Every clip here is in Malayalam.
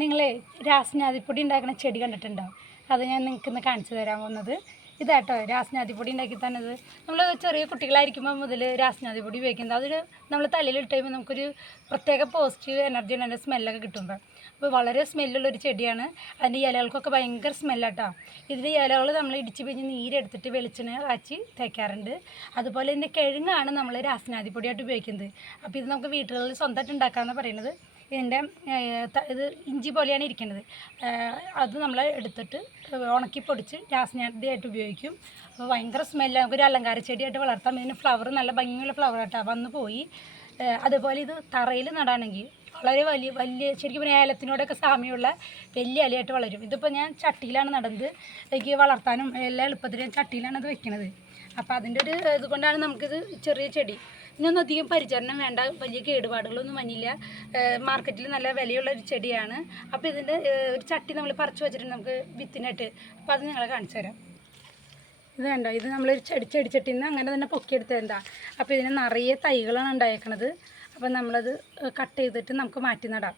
നിങ്ങൾ രാസനാദിപ്പൊടി ഉണ്ടാക്കുന്ന ചെടി കണ്ടിട്ടുണ്ടാവും അത് ഞാൻ നിങ്ങൾക്ക് ഇന്ന് കാണിച്ചു തരാൻ പോകുന്നത്. ഇതാട്ടോ രാസനാദിപ്പൊടി ഉണ്ടാക്കി തന്നത്. നമ്മൾ ചെറിയ കുട്ടികളായിരിക്കുമ്പോൾ മുതൽ രാസനാദിപ്പൊടി ഉപയോഗിക്കുന്നത്. അതൊരു നമ്മൾ തലയിൽ ഇട്ട് കഴിയുമ്പോൾ നമുക്കൊരു പ്രത്യേക പോസിറ്റീവ് എനർജി അതിന്റെ സ്മെല്ലൊക്കെ കിട്ടുമ്പോൾ അപ്പോൾ വളരെ സ്മെല്ലുള്ളൊരു ചെടിയാണ്. അതിന്റെ ഇലകൾക്കൊക്കെ ഭയങ്കര സ്മെല്ലാട്ടോ ഇതിന്റെ ഇലകൾ നമ്മൾ ഇടിച്ച് പിഴിഞ്ഞ് നീരെടുത്തിട്ട് വെളിച്ചെണ്ണ കാച്ചി തേക്കാറുണ്ട്. അതുപോലെ ഇതിന്റെ കിഴങ്ങാണ് നമ്മൾ രാസനാദിപ്പൊടിയായിട്ട് ഉപയോഗിക്കുന്നത്. അപ്പോൾ ഇത് നമുക്ക് വീട്ടുകളിൽ സ്വന്തമായിട്ട് ഉണ്ടാക്കാമെന്ന് പറയുന്നത്. ഇതിന്റെ ഇത് ഇഞ്ചി പോലെയാണ് ഇരിക്കുന്നത്. അത് നമ്മൾ എടുത്തിട്ട് ഉണക്കി പൊടിച്ച് രാസനാദിയായിട്ട് ഉപയോഗിക്കും. അപ്പോൾ ഭയങ്കര സ്മെല്ല് നമുക്കൊരു അലങ്കാര ചെടിയായിട്ട് വളർത്താം. ഇതിന് ഫ്ലവർ നല്ല ഭംഗിയുള്ള ഫ്ലവർ ആയിട്ടാണ് വന്നു പോയി. അതുപോലെ ഇത് തറയിൽ നടാണെങ്കിൽ വളരെ വലിയ വലിയ ശരിക്കും പറഞ്ഞാൽ ഏലത്തിനോടൊക്കെ സാമ്യമുള്ള വലിയ ഇലയായിട്ട് വളരും. ഇതിപ്പോൾ ഞാൻ ചട്ടിയിലാണ് നടുന്നത്. എനിക്ക് വളർത്താനും എല്ലാ എളുപ്പത്തിൽ ഞാൻ ചട്ടിയിലാണ് അത് വെക്കുന്നത് അപ്പോൾ അതിന്റെ ഒരു ഇതുകൊണ്ടാണ് നമുക്കിത് ചെറിയ ചെടി ഇതിനൊന്നും അധികം പരിചരണം വേണ്ട വലിയ കേടുപാടുകളൊന്നും വന്നില്ല. മാർക്കറ്റിൽ നല്ല വിലയുള്ള ഒരു ചെടിയാണ്. അപ്പോൾ ഇതിന്റെ ഒരു ചട്ടി നമ്മൾ പറിച്ചു വെച്ചിട്ടുണ്ട് നമുക്ക് വിത്തിനായിട്ട് അപ്പോൾ അത് നിങ്ങളെ കാണിച്ചു തരാം. ഇത് കണ്ടോ? ഇത് നമ്മളൊരു ചെടി ചെടിച്ചട്ടിയിൽ നിന്ന് അങ്ങനെ തന്നെ പൊക്കിയെടുത്തത് എന്താ? അപ്പോൾ ഇതിന് നിറയെ തൈകളാണ് ഉണ്ടായേക്കണത്. അപ്പോൾ നമ്മളത് കട്ട് ചെയ്തിട്ട് നമുക്ക് മാറ്റി നടാം.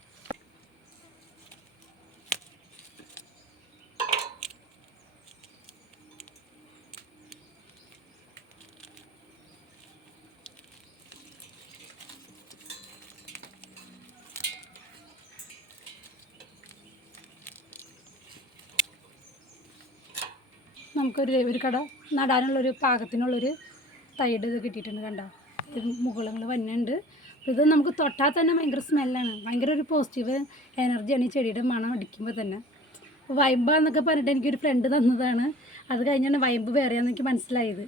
നമുക്കൊരു ഒരു കട നടാനുള്ളൊരു പാകത്തിനുള്ളൊരു തൈഡ് ഇത് കിട്ടിയിട്ടുണ്ട് കണ്ടോ? മുകളങ്ങൾ വന്നുണ്ട് ഇത് നമുക്ക് തൊട്ടാൽ തന്നെ ഭയങ്കര സ്മെല്ലാണ് ഭയങ്കര ഒരു പോസിറ്റീവ് എനർജിയാണ് ഈ ചെടിയുടെ മണം അടിക്കുമ്പോൾ തന്നെ. വൈബാന്നൊക്കെ പറഞ്ഞിട്ട് എനിക്കൊരു ഫ്രണ്ട് തന്നതാണ്. അത് കഴിഞ്ഞാണ് വൈബ് വേറെയാണെന്ന് എനിക്ക് മനസ്സിലായത്.